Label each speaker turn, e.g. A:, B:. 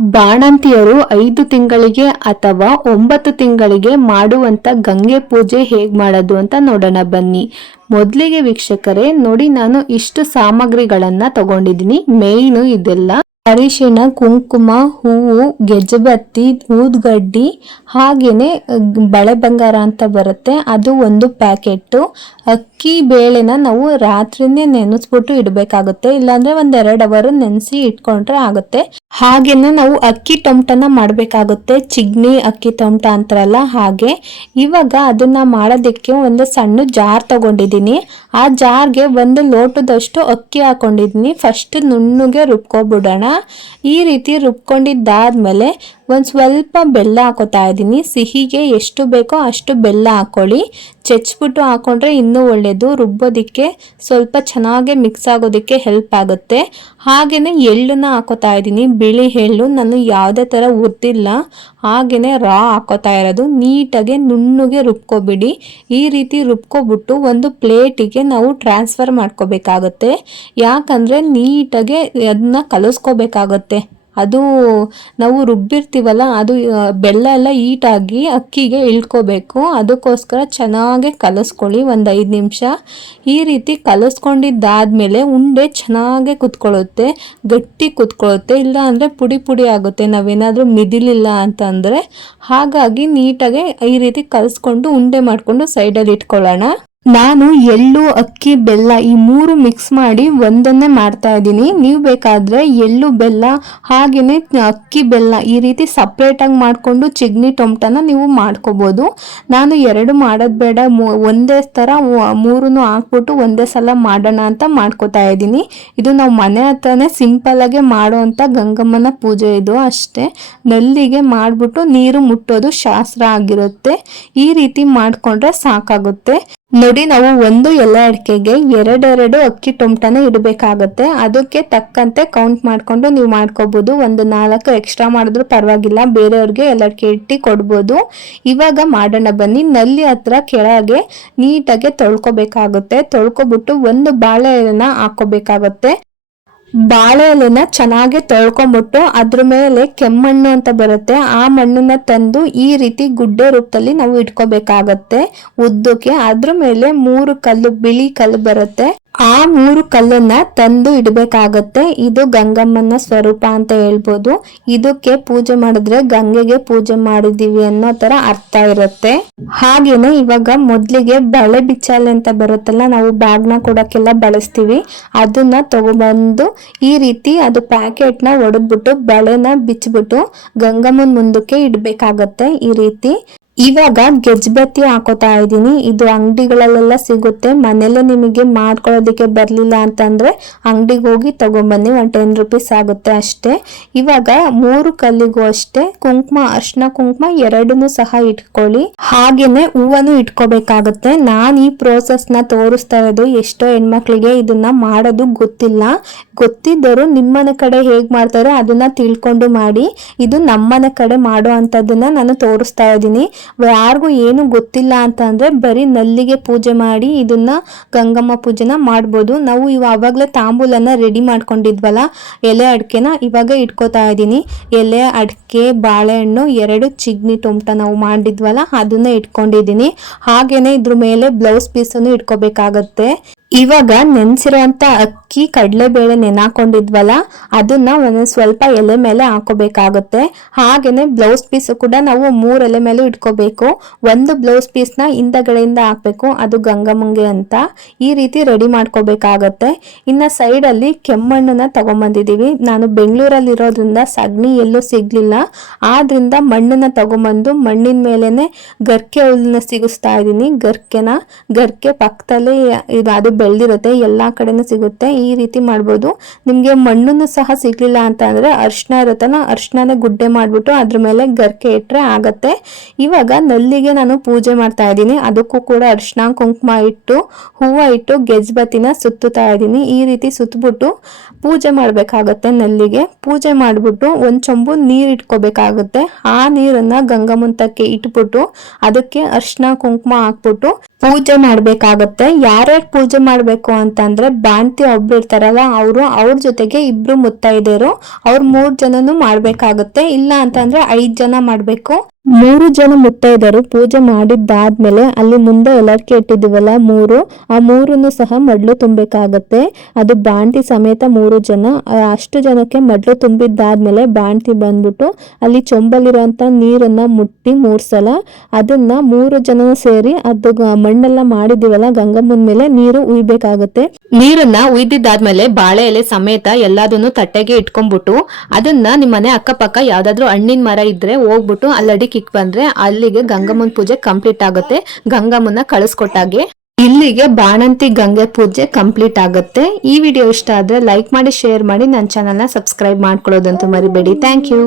A: ಬಾಣಂತಿಯರು ಐದು ತಿಂಗಳಿಗೆ ಅಥವಾ ಒಂಬತ್ತು ತಿಂಗಳಿಗೆ ಮಾಡುವಂತ ಗಂಗೆ ಪೂಜೆ ಹೇಗೆ ಮಾಡೋದು ಅಂತ ನೋಡೋಣ ಬನ್ನಿ. ಮೊದಲಿಗೆ ವೀಕ್ಷಕರೇ, ನೋಡಿ ನಾನು ಇಷ್ಟು ಸಾಮಗ್ರಿಗಳನ್ನ ತಗೊಂಡಿದ್ದೀನಿ. ಮೇಯ್ನು ಇದೆಲ್ಲ ಅರಿಶಿಣ, ಕುಂಕುಮ, ಹೂವು, ಗೆಜ್ಜೆಬತ್ತಿ, ಊದ್ಗಡ್ಡಿ, ಹಾಗೇನೆ ಬಳೆ ಬಂಗಾರ ಅಂತ ಬರುತ್ತೆ. ಅದು ಒಂದು ಪ್ಯಾಕೆಟ್ಟು. ಅಕ್ಕಿ ಬೇಳೆನ ನಾವು ರಾತ್ರಿನೇ ನೆನೆಸ್ಬಿಟ್ಟು ಇಡಬೇಕಾಗುತ್ತೆ. ಇಲ್ಲಾಂದರೆ ಒಂದೆರಡು ಅವರ್ ನೆನೆಸಿ ಇಟ್ಕೊಂಡ್ರೆ ಆಗುತ್ತೆ. ಹಾಗೇನೆ ನಾವು ಅಕ್ಕಿ ಟೊಮಟನ ಮಾಡಬೇಕಾಗುತ್ತೆ. ಚಿಗ್ನಿ, ಅಕ್ಕಿ ಟೊಮಟ ಅಂತಾರಲ್ಲ ಹಾಗೆ. ಇವಾಗ ಅದನ್ನ ಮಾಡೋದಕ್ಕೆ ಒಂದು ಸಣ್ಣ ಜಾರ್ ತಗೊಂಡಿದ್ದೀನಿ. ಆ ಜಾರ್ಗೆ ಒಂದು ಲೋಟದಷ್ಟು ಅಕ್ಕಿ ಹಾಕೊಂಡಿದ್ದೀನಿ. ಫಸ್ಟ್ ನುಣ್ಣಗೆ ರುಬ್ಕೊಬಿಡೋಣ. ಈ ರೀತಿ ರುಬ್ಕೊಂಡಿದ್ದಾದ್ಮೇಲೆ ಒಂದು ಸ್ವಲ್ಪ ಬೆಲ್ಲ ಹಾಕೋತಾ ಇದ್ದೀನಿ. ಸಿಹಿಗೆ ಎಷ್ಟು ಬೇಕೋ ಅಷ್ಟು ಬೆಲ್ಲ ಹಾಕೊಳ್ಳಿ. ಚೆಚ್ಬಿಟ್ಟು ಹಾಕೊಂಡ್ರೆ ಇನ್ನೂ ಒಳ್ಳೆಯದು ರುಬ್ಬೋದಕ್ಕೆ ಸ್ವಲ್ಪ ಚೆನ್ನಾಗಿ ಮಿಕ್ಸ್ ಆಗೋದಕ್ಕೆ ಹೆಲ್ಪ್ ಆಗುತ್ತೆ. ಹಾಗೆಯೇ ಎಳ್ಳನ್ನ ಹಾಕೋತಾ ಇದ್ದೀನಿ. ಬಿಳಿ ಎಳ್ಳು ನಾನು ಯಾವುದೇ ಥರ ಹುರಿದಿಲ್ಲ. ಹಾಗೆಯೇ ರಾ ಹಾಕೋತಾ ಇರೋದು. ನೀಟಾಗಿ ನುಣ್ಣಗೆ ರುಬ್ಕೊಬಿಡಿ. ಈ ರೀತಿ ರುಬ್ಕೊಬಿಟ್ಟು ಒಂದು ಪ್ಲೇಟಿಗೆ ನಾವು ಟ್ರಾನ್ಸ್ಫರ್ ಮಾಡ್ಕೋಬೇಕಾಗತ್ತೆ. ಯಾಕಂದರೆ ನೀಟಾಗೆ ಅದನ್ನ ಕಲಿಸ್ಕೋಬೇಕಾಗತ್ತೆ. ಅದು ನಾವು ರುಬ್ಬಿರ್ತೀವಲ್ಲ, ಅದು ಬೆಲ್ಲ ಎಲ್ಲ ಈಟಾಗಿ ಅಕ್ಕಿಗೆ ಇಳ್ಕೋಬೇಕು. ಅದಕ್ಕೋಸ್ಕರ ಚೆನ್ನಾಗಿ ಕಲಸ್ಕೊಳ್ಳಿ ಒಂದು ಐದು ನಿಮಿಷ. ಈ ರೀತಿ ಕಲಿಸ್ಕೊಂಡಿದ್ದಾದ್ಮೇಲೆ ಉಂಡೆ ಚೆನ್ನಾಗೆ ಕುತ್ಕೊಳ್ಳುತ್ತೆ, ಗಟ್ಟಿ ಕುತ್ಕೊಳ್ಳುತ್ತೆ. ಇಲ್ಲ ಅಂದರೆ ಪುಡಿ ಪುಡಿ ಆಗುತ್ತೆ, ನಾವೇನಾದರೂ ಮಿದಿಲಿಲ್ಲ ಅಂತಂದರೆ. ಹಾಗಾಗಿ ನೀಟಾಗಿ ಈ ರೀತಿ ಕಲಸ್ಕೊಂಡು ಉಂಡೆ ಮಾಡಿಕೊಂಡು ಸೈಡಲ್ಲಿ ಇಟ್ಕೊಳ್ಳೋಣ. ನಾನು ಎಳ್ಳು ಅಕ್ಕಿ, ಬೆಲ್ಲ ಈ ಮೂರು ಮಿಕ್ಸ್ ಮಾಡಿ ಒಂದನ್ನೇ ಮಾಡ್ತಾ ಇದ್ದೀನಿ. ನೀವು ಬೇಕಾದರೆ ಎಳ್ಳು ಬೆಲ್ಲ ಹಾಗೇ ಅಕ್ಕಿ, ಬೆಲ್ಲ ಈ ರೀತಿ ಸಪ್ರೇಟಾಗಿ ಮಾಡಿಕೊಂಡು ಚಿಗ್ನಿ ಟೊಮಟನ ನೀವು ಮಾಡ್ಕೋಬೋದು. ನಾನು ಎರಡು ಮಾಡೋದು ಬೇಡ. ಒಂದೇ ಥರ ಮೂರನ್ನು ಹಾಕ್ಬಿಟ್ಟು ಒಂದೇ ಸಲ ಮಾಡೋಣ ಅಂತ ಮಾಡ್ಕೋತಾ ಇದ್ದೀನಿ. ಇದು ನಾವು ಮನೆ ಹತ್ರನೇ ಸಿಂಪಲ್ ಆಗಿ ಮಾಡೋವಂಥ ಗಂಗಮ್ಮನ ಪೂಜೆ ಇದು ಅಷ್ಟೇ. ನಲ್ಲಿಗೆ ಮಾಡಿಬಿಟ್ಟು ನೀರು ಮುಟ್ಟೋದು ಶಾಸ್ತ್ರ ಆಗಿರುತ್ತೆ. ಈ ರೀತಿ ಮಾಡಿಕೊಂಡ್ರೆ ಸಾಕಾಗುತ್ತೆ. ನೋಡಿ, ನಾವು ಒಂದು ಎಲೆ ಅಡಿಕೆಗೆ ಎರಡೆರಡು ಅಕ್ಕಿ ಟೊಮಟನ ಇಡಬೇಕಾಗತ್ತೆ. ಅದಕ್ಕೆ ತಕ್ಕಂತೆ ಕೌಂಟ್ ಮಾಡ್ಕೊಂಡು ನೀವು ಮಾಡ್ಕೋಬಹುದು ಒಂದು ನಾಲ್ಕು ಎಕ್ಸ್ಟ್ರಾ ಮಾಡಿದ್ರು ಪರವಾಗಿಲ್ಲ. ಬೇರೆಯವ್ರಿಗೆ ಎಲ್ಲ ಅಡಿಕೆ ಇಟ್ಟು ಕೊಡ್ಬೋದು. ಇವಾಗ ಮಾಡೋಣ ಬನ್ನಿ. ನಲ್ಲಿ ಹತ್ರ ಕೆಳಗೆ ನೀಟಾಗಿ ತೊಳ್ಕೊಬೇಕಾಗುತ್ತೆ. ತೊಳ್ಕೊಬಿಟ್ಟು ಒಂದು ಬಾಳೆ ಎಲೆನ ಹಾಕೋಬೇಕಾಗತ್ತೆ ಬಾಳೆ ಎಲೆನ ಚೆನ್ನಾಗಿ ತೊಳ್ಕೊಂಬಿಟ್ಟು ಅದ್ರ ಮೇಲೆ ಕೆಮ್ಮಣ್ಣು ಅಂತ ಬರುತ್ತೆ. ಆ ಮಣ್ಣನ್ನ ತಂದು ಈ ರೀತಿ ಗುಡ್ಡೆ ರೂಪದಲ್ಲಿ ನಾವು ಇಟ್ಕೋಬೇಕಾಗತ್ತೆ ಉದ್ದಕ್ಕೆ. ಅದ್ರ ಮೇಲೆ ಮೂರು ಕಲ್ಲು, ಬಿಳಿ ಕಲ್ಲು ಬರುತ್ತೆ. ಆ ಮೂರು ಕಲ್ಲನ್ನ ತಂದು ಇಡಬೇಕಾಗತ್ತೆ. ಇದು ಗಂಗಮ್ಮನ ಸ್ವರೂಪ ಅಂತ ಹೇಳ್ಬೋದು. ಇದಕ್ಕೆ ಪೂಜೆ ಮಾಡಿದ್ರೆ ಗಂಗೆಗೆ ಪೂಜೆ ಮಾಡಿದೀವಿ ಅನ್ನೋ ತರ ಅರ್ಥ ಇರುತ್ತೆ. ಹಾಗೇನೆ ಇವಾಗ ಮೊದ್ಲಿಗೆ ಬಳೆ ಬಿಚ್ಚಾಲೆ ಅಂತ ಬರುತ್ತಲ್ಲ, ನಾವು ಬ್ಯಾಗ್ನ ಕೊಡಕ್ಕೆಲ್ಲ ಬಳಸ್ತೀವಿ. ಅದನ್ನ ತಗೊಬಂದು ಈ ರೀತಿ ಅದು ಪ್ಯಾಕೆಟ್ನ ಒಡೆದ್ಬಿಟ್ಟು ಬಳೆನ ಬಿಚ್ಚಿಬಿಟ್ಟು ಗಂಗಮ್ಮನ ಮುಂದಕ್ಕೆ ಇಡ್ಬೇಕಾಗತ್ತೆ ಈ ರೀತಿ. ಇವಾಗ ಗೆಜ್ಜಬತ್ತಿ ಹಾಕೋತಾ ಇದ್ದೀನಿ. ಇದು ಅಂಗಡಿಗಳಲ್ಲೆಲ್ಲ ಸಿಗುತ್ತೆ. ಮನೇಲೆ ನಿಮಗೆ ಮಾಡ್ಕೊಳ್ಳೋದಕ್ಕೆ ಬರಲಿಲ್ಲ ಅಂತಂದ್ರೆ ಅಂಗಡಿಗೆ ಹೋಗಿ ತೊಗೊಂಬನ್ನಿ. ಒಂದು ಟೆನ್ ರುಪೀಸ್ ಆಗುತ್ತೆ ಅಷ್ಟೇ. ಇವಾಗ ಮೂರು ಕಲ್ಲಿಗೂ ಅಷ್ಟೇ. ಕುಂಕುಮ ಅರ್ಶಿನ ಕುಂಕುಮ ಎರಡನ್ನೂ ಸಹ ಇಟ್ಕೊಳ್ಳಿ. ಹಾಗೇನೆ ಹೂವನ್ನು ಇಟ್ಕೋಬೇಕಾಗುತ್ತೆ. ನಾನು ಈ ಪ್ರೋಸೆಸ್ನ ತೋರಿಸ್ತಾ ಇರೋದು ಎಷ್ಟೋ ಹೆಣ್ಮಕ್ಳಿಗೆ ಇದನ್ನ ಮಾಡೋದು ಗೊತ್ತಿಲ್ಲ. ಗೊತ್ತಿದ್ದರು ನಿಮ್ಮನ ಕಡೆ ಹೇಗೆ ಮಾಡ್ತಾರೆ ಅದನ್ನ ತಿಳ್ಕೊಂಡು ಮಾಡಿ. ಇದು ನಮ್ಮನೆ ಕಡೆ ಮಾಡೋ ಅಂಥದ್ದನ್ನ ನಾನು ತೋರಿಸ್ತಾ ಇದ್ದೀನಿ. ಯಾರಿಗೂ ಏನು ಗೊತ್ತಿಲ್ಲ ಅಂತ ಬರೀ ನಲ್ಲಿಗೆ ಪೂಜೆ ಮಾಡಿ ಇದನ್ನ ಗಂಗಮ್ಮ ಪೂಜೆನ ಮಾಡ್ಬೋದು. ನಾವು ಇವ ಅವಾಗಲೇ ತಾಂಬೂಲನ್ನ ರೆಡಿ ಮಾಡ್ಕೊಂಡಿದ್ವಲ್ಲ, ಎಲೆ ಅಡಿಕೆನ ಇವಾಗ ಇಟ್ಕೋತಾ ಇದ್ದೀನಿ. ಎಲೆ ಅಡಿಕೆ, ಬಾಳೆಹಣ್ಣು, ಎರಡು ಚಿಗ್ನಿ ಟೊಮಟ ನಾವು ಮಾಡಿದ್ವಲ್ಲ, ಅದನ್ನ ಇಟ್ಕೊಂಡಿದ್ದೀನಿ. ಹಾಗೇನೆ ಇದ್ರ ಮೇಲೆ ಬ್ಲೌಸ್ ಪೀಸನ್ನು ಇಟ್ಕೋಬೇಕಾಗತ್ತೆ. ಇವಾಗ ನೆನ್ಸಿರೋಂಥ ಅಕ್ಕಿ ಕಡಲೆಬೇಳೆ ನೆನಾಕೊಂಡಿದ್ವಲ್ಲ, ಅದನ್ನ ಒಂದು ಸ್ವಲ್ಪ ಎಲೆ ಮೇಲೆ ಹಾಕೋಬೇಕಾಗುತ್ತೆ. ಹಾಗೇನೆ ಬ್ಲೌಸ್ ಪೀಸ್ ಕೂಡ ನಾವು ಮೂರು ಎಲೆ ಮೇಲೆ ಇಟ್ಕೋಬೇಕು. ಒಂದು ಬ್ಲೌಸ್ ಪೀಸ್ನ ಹಿಂದಗಡೆಯಿಂದ ಹಾಕ್ಬೇಕು, ಅದು ಗಂಗಮಂಗೆ ಅಂತ. ಈ ರೀತಿ ರೆಡಿ ಮಾಡ್ಕೋಬೇಕಾಗತ್ತೆ. ಇನ್ನ ಸೈಡ್ ಅಲ್ಲಿ ಕೆಮ್ಮಣ್ಣನ್ನ ತಗೊಂಬಂದಿದೀವಿ. ನಾನು ಬೆಂಗಳೂರಲ್ಲಿ ಇರೋದ್ರಿಂದ ಸಗಣಿ ಎಲ್ಲೂ ಸಿಗ್ಲಿಲ್ಲ. ಆದ್ರಿಂದ ಮಣ್ಣನ್ನ ತಗೊಂಬಂದು ಮಣ್ಣಿನ ಮೇಲೇ ಗರ್ಕೆ ಹುಲ್ಲನ್ನ ಸಿಗಿಸ್ತಾ ಇದ್ದೀನಿ ಗರ್ಕೆನ, ಗರ್ಕೆ ಪಕ್ಕದಲ್ಲೇ ಇದು ಅದು ಬೆಳೆದಿರುತ್ತೆ, ಎಲ್ಲಾ ಕಡೆನೂ ಸಿಗುತ್ತೆ, ಈ ರೀತಿ ಮಾಡ್ಬೋದು. ನಿಮ್ಗೆ ಮಣ್ಣನ್ನು ಸಹ ಸಿಗ್ಲಿಲ್ಲ ಅಂತ ಅಂದ್ರೆ ಅರ್ಶಿನ ಇರುತ್ತಲ್ಲ ಅರ್ಶಿನನೇ ಗುಡ್ಡೆ ಮಾಡಿಬಿಟ್ಟು ಅದ್ರ ಮೇಲೆ ಗರ್ಕೆ ಇಟ್ರೆ ಆಗತ್ತೆ. ಇವಾಗ ನಲ್ಲಿಗೆ ನಾನು ಪೂಜೆ ಮಾಡ್ತಾ ಇದ್ದೀನಿ, ಅದಕ್ಕೂ ಕೂಡ ಅರ್ಶಿನ ಕುಂಕುಮ ಇಟ್ಟು, ಹೂವ ಇಟ್ಟು ಗೆಜ್ಬತ್ತಿನ ಸುತ್ತುತ್ತಾ ಇದ್ದೀನಿ. ಈ ರೀತಿ ಸುತ್ತಬಿಟ್ಟು ಪೂಜೆ ಮಾಡ್ಬೇಕಾಗತ್ತೆ ನಲ್ಲಿಗೆ. ಪೂಜೆ ಮಾಡ್ಬಿಟ್ಟು ಒಂದು ಚೊಂಬು ನೀರು ಇಟ್ಕೋಬೇಕಾಗುತ್ತೆ. ಆ ನೀರನ್ನ ಗಂಗಮಂತಕ್ಕೆ ಇಟ್ಬಿಟ್ಟು, ಅದಕ್ಕೆ ಅರ್ಶಿನ ಕುಂಕುಮ ಹಾಕ್ಬಿಟ್ಟು ಪೂಜೆ ಮಾಡ್ಬೇಕಾಗತ್ತೆ. ಯಾರ್ಯಾರು ಪೂಜೆ ಮಾಡ್ಬೇಕು ಅಂತಂದ್ರೆ ಬಾಂತಿ ಒಬ್ರು ಇರ್ತಾರಲ್ಲ, ಅವರು ಅವ್ರ ಜೊತೆಗೆ ಇಬ್ರು ಮುತ್ತೈದೆಯರು. ಅವ್ರ ಮೂರ್ ಜನನು ಮಾಡ್ಬೇಕಾಗತ್ತೆ. ಇಲ್ಲ ಅಂತಂದ್ರೆ ಐದ್ ಜನ ಮಾಡ್ಬೇಕು. ಮೂರು ಜನ ಮುತ್ತೈದರು ಪೂಜೆ ಮಾಡಿದ್ದಾದ್ಮೇಲೆ ಅಲ್ಲಿ ಮುಂದೆ ಎಲರ್ಕೆ ಇಟ್ಟಿದ್ದೀವಲ್ಲ ಮೂರು, ಆ ಮೂರನ್ನು ಸಹ ಮಡ್ಲು ತುಂಬಬೇಕಾಗತ್ತೆ. ಅದು ಬಾಣ್ತಿ ಸಮೇತ ಮೂರು ಜನ ಅಷ್ಟು ಜನಕ್ಕೆ ಮಡ್ಲು ತುಂಬಿದ್ದಾದ್ಮೇಲೆ ಬಾಣ್ತಿ ಬಂದ್ಬಿಟ್ಟು ಅಲ್ಲಿ ಚೊಂಬಲಿರೋಂಥ ನೀರನ್ನ ಮುಟ್ಟಿ ಮೂರ್ ಸಲ ಅದನ್ನ ಮೂರು ಜನ ಸೇರಿ ಅದು ಮಣ್ಣೆಲ್ಲ ಮಾಡಿದ್ದೀವಲ್ಲ ಗಂಗಮ್ಮನ ಮೇಲೆ ನೀರು ಉಯ್ಬೇಕಾಗತ್ತೆ. ನೀರನ್ನ ಉಯ್ದಿದ್ದಾದ್ಮೇಲೆ ಬಾಳೆ ಎಲೆ ಸಮೇತ ಎಲ್ಲದನ್ನು ತಟ್ಟೆಗೆ ಇಟ್ಕೊಂಡ್ಬಿಟ್ಟು ಅದನ್ನ ನಿಮ್ಮನೆ ಅಕ್ಕಪಕ್ಕ ಯಾವ್ದಾದ್ರು ಹಣ್ಣಿನ ಮರ ಇದ್ರೆ ಹೋಗ್ಬಿಟ್ಟು ಅಲ್ಲಿ ಕಿಕ್ ಬಂದ್ರೆ ಅಲ್ಲಿಗೆ ಗಂಗಮ್ಮನ ಪೂಜೆ ಕಂಪ್ಲೀಟ್ ಆಗುತ್ತೆ. ಗಂಗಮ್ಮನ ಕಳಿಸ್ಕೊಟ್ಟಾಗೆ ಇಲ್ಲಿಗೆ ಬಾಣಂತಿ ಗಂಗೆ ಪೂಜೆ ಕಂಪ್ಲೀಟ್ ಆಗುತ್ತೆ. ಈ ವಿಡಿಯೋ ಇಷ್ಟ ಆದ್ರೆ ಲೈಕ್ ಮಾಡಿ ಶೇರ್ ಮಾಡಿ ನನ್ನ ಚಾನಲ್ನ ಸಬ್ಸ್ಕ್ರೈಬ್ ಮಾಡ್ಕೊಳ್ಳೋದಂತೂ ಮರಿಬೇಡಿ. Thank you